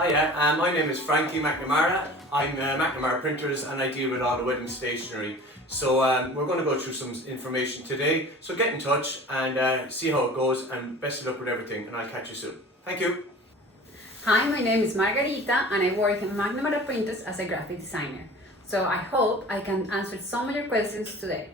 Hiya, my name is Frankie McNamara. I'm McNamara Printers and I deal with all the wedding stationery. So we're going to go through some information today. So get in touch and see how it goes, and best of luck with everything, and I'll catch you soon. Thank you. Hi, my name is Margarita and I work in McNamara Printers as a graphic designer. So I hope I can answer some of your questions today.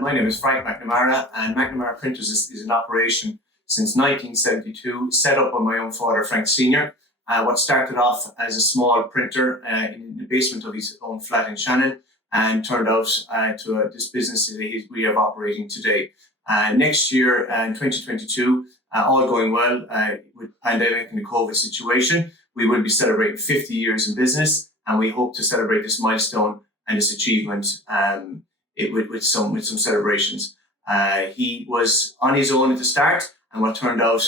My name is Frank McNamara, and McNamara Printers is in operation since 1972, set up by my own father, Frank Sr. What started off as a small printer in the basement of his own flat in Shannon, and turned out to this business that we have operating today. Next year, in 2022, all going well with the pandemic and the COVID situation, we will be celebrating 50 years in business, and we hope to celebrate this milestone and this achievement with some celebrations. He was on his own at the start, and what turned out,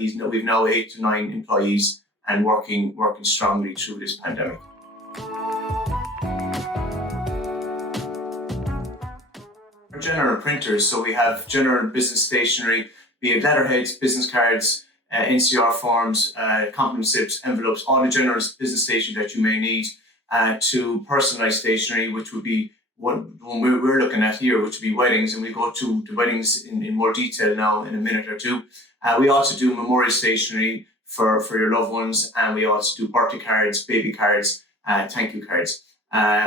we've now 8 to 9 employees and working strongly through this pandemic. We're general printers, so we have general business stationery, be it letterheads, business cards, NCR forms, compliment slips, envelopes, all the general business stationery that you may need, to personalised stationery, which would be one we're looking at here, which would be weddings, and we'll go to the weddings in more detail now in a minute or two. We also do memorial stationery for your loved ones, and we also do birthday cards, baby cards, thank you cards.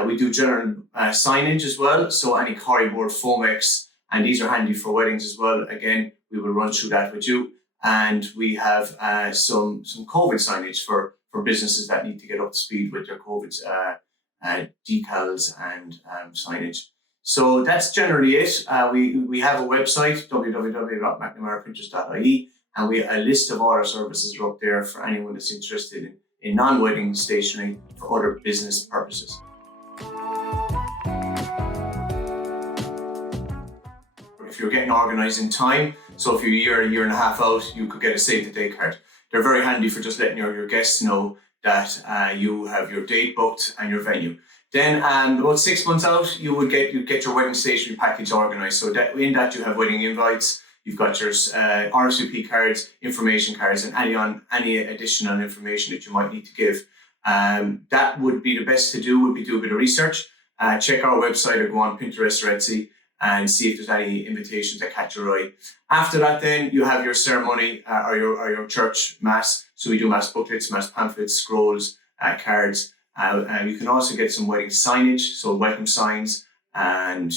We do general signage as well, so any cardboard, Fomex, and these are handy for weddings as well. Again, we will run through that with you. And we have some COVID signage for businesses that need to get up to speed with their COVID decals and signage. So that's generally it. We have a website, www.mcnamaraprinters.ie, and a list of all our services are up there for anyone that's interested in non-wedding stationery for other business purposes. If you're getting organised in time, so if you're a year and a half out, you could get a save the date card. They're very handy for just letting your guests know that you have your date booked and your venue. Then about 6 months out, you get your wedding stationery package organised. So in that you have wedding invites, you've got your RSVP cards, information cards, and any additional information that you might need to give. That would be the best to do. Would be do a bit of research, check our website or go on Pinterest or Etsy and see if there's any invitations that catch your eye. After that, then you have your ceremony or your church mass. So we do mass booklets, mass pamphlets, scrolls, cards. You can also get some wedding signage, so welcome signs and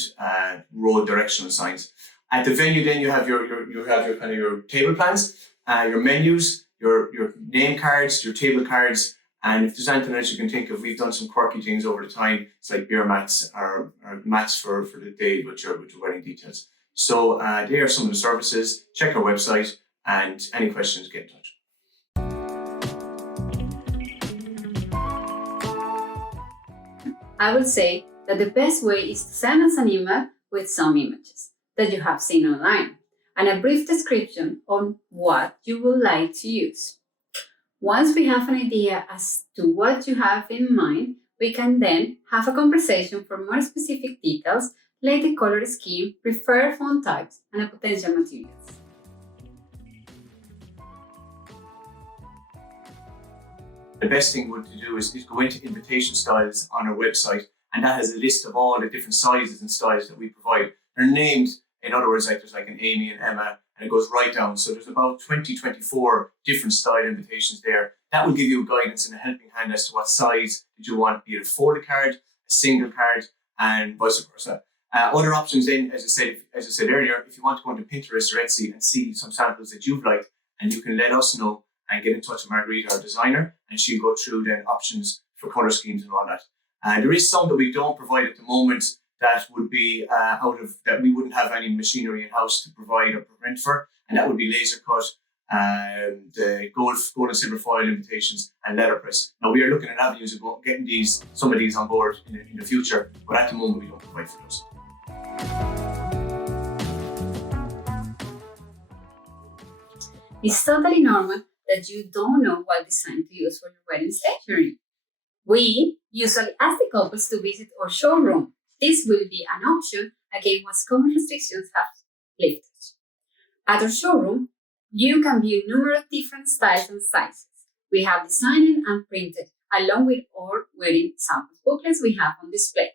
road directional signs. At the venue, then you have your kind of your table plans, your menus, your name cards, your table cards. And if there's anything else you can think of, we've done some quirky things over the time. It's like beer mats or mats for the day with your wedding details. So they are some of the services. Check our website, and any questions, get in touch. I would say that the best way is to send us an email with some images that you have seen online and a brief description on what you would like to use. Once we have an idea as to what you have in mind, we can then have a conversation for more specific details like the color scheme, preferred font types, and potential materials. The best thing to do is go into invitation styles on our website, and that has a list of all the different sizes and styles that we provide. They're named, in other words, like there's like an Amy and Emma, and it goes right down. So there's about 24 different style invitations there. That will give you guidance and a helping hand as to what size that you want, be it a folded card, a single card, and vice versa. Other options then, as I said earlier, if you want to go into Pinterest or Etsy and see some samples that you've liked, and you can let us know and get in touch with Margarita, our designer, and she'll go through then options for colour schemes and all that. There is some that we don't provide at the moment that would be that we wouldn't have any machinery in-house to provide or print for, and that would be laser cut, the gold and silver foil invitations, and letterpress. Now we are looking at avenues of getting some of these on board in the future, but at the moment we don't provide for those. It's totally normal that you don't know what design to use for your wedding stationery. We usually ask the couples to visit our showroom. This will be an option against what common restrictions have lifted. At our showroom, you can view numerous different styles and sizes. We have designed and printed, along with our wedding samples booklets we have on display.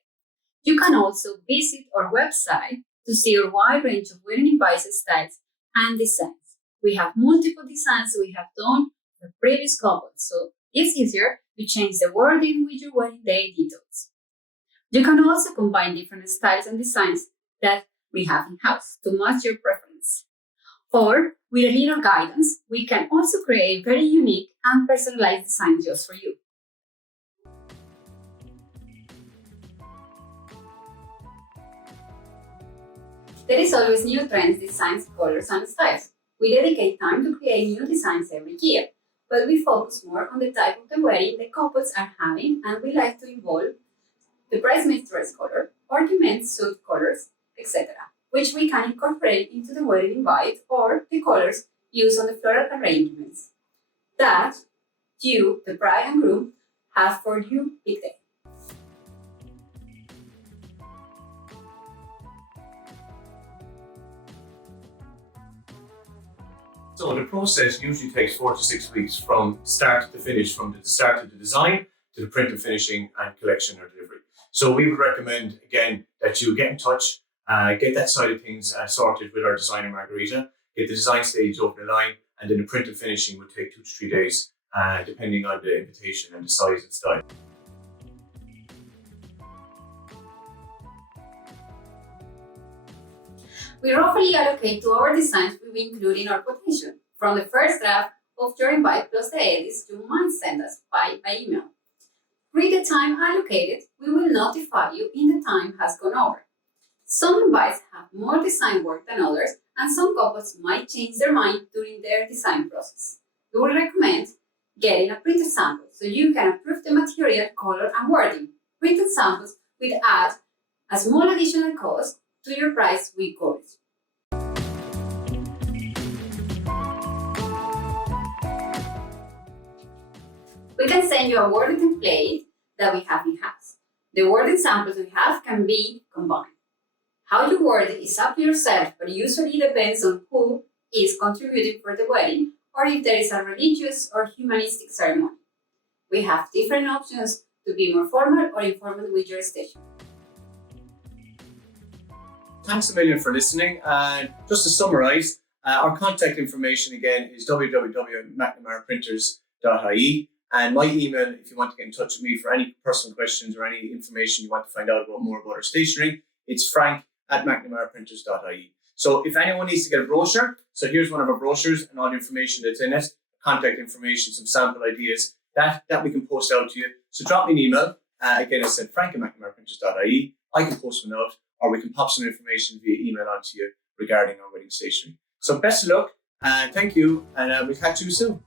You can also visit our website to see a wide range of wedding invites styles and designs. We have multiple designs we have done for previous couples, so it's easier to change the wording with your wedding day details. You can also combine different styles and designs that we have in-house to match your preference. Or, with a little guidance, we can also create very unique and personalized designs just for you. There is always new trends, designs, colors, and styles. We dedicate time to create new designs every year, but we focus more on the type of the wedding the couples are having, and we like to involve the bridesmaid's dress color, ornament suit colors, etc., which we can incorporate into the wedding invite or the colors used on the floral arrangements that you, the bride and groom, have for your big day. So the process usually takes 4 to 6 weeks from start to finish, from the start of the design to the print and finishing and collection or delivery. So we would recommend, again, that you get in touch, get that side of things sorted with our designer Margarita, get the design stage over the line, and then the print and finishing would take 2 to 3 days, depending on the invitation and the size and style. We roughly allocate to our designs we include in our quotation, from the first draft of your invite plus the edits you might send us by email. Read the time allocated, we will notify you in the time has gone over. Some invites have more design work than others, and some couples might change their mind during their design process. We would recommend getting a printed sample so you can approve the material, color, and wording. Printed samples will add a small additional cost to your price we quoted. We can send you a wording template that we have in-house. The wording samples we have can be combined. How you word it is up to yourself, but usually depends on who is contributing for the wedding or if there is a religious or humanistic ceremony. We have different options to be more formal or informal with your station. Thanks a million for listening. Just to summarize, our contact information again is www.mcnamaraprinters.ie, and my email if you want to get in touch with me for any personal questions or any information you want to find out more about our stationery, it's frank@mcnamaraprinters.ie. So if anyone needs to get a brochure, so here's one of our brochures and all the information that's in it, contact information, some sample ideas, that we can post out to you. So drop me an email. Again, I said frank@mcnamaraprinters.ie. I can post one out, or we can pop some information via email onto you regarding our wedding stationery. So best of luck, thank you, and we'll catch you soon.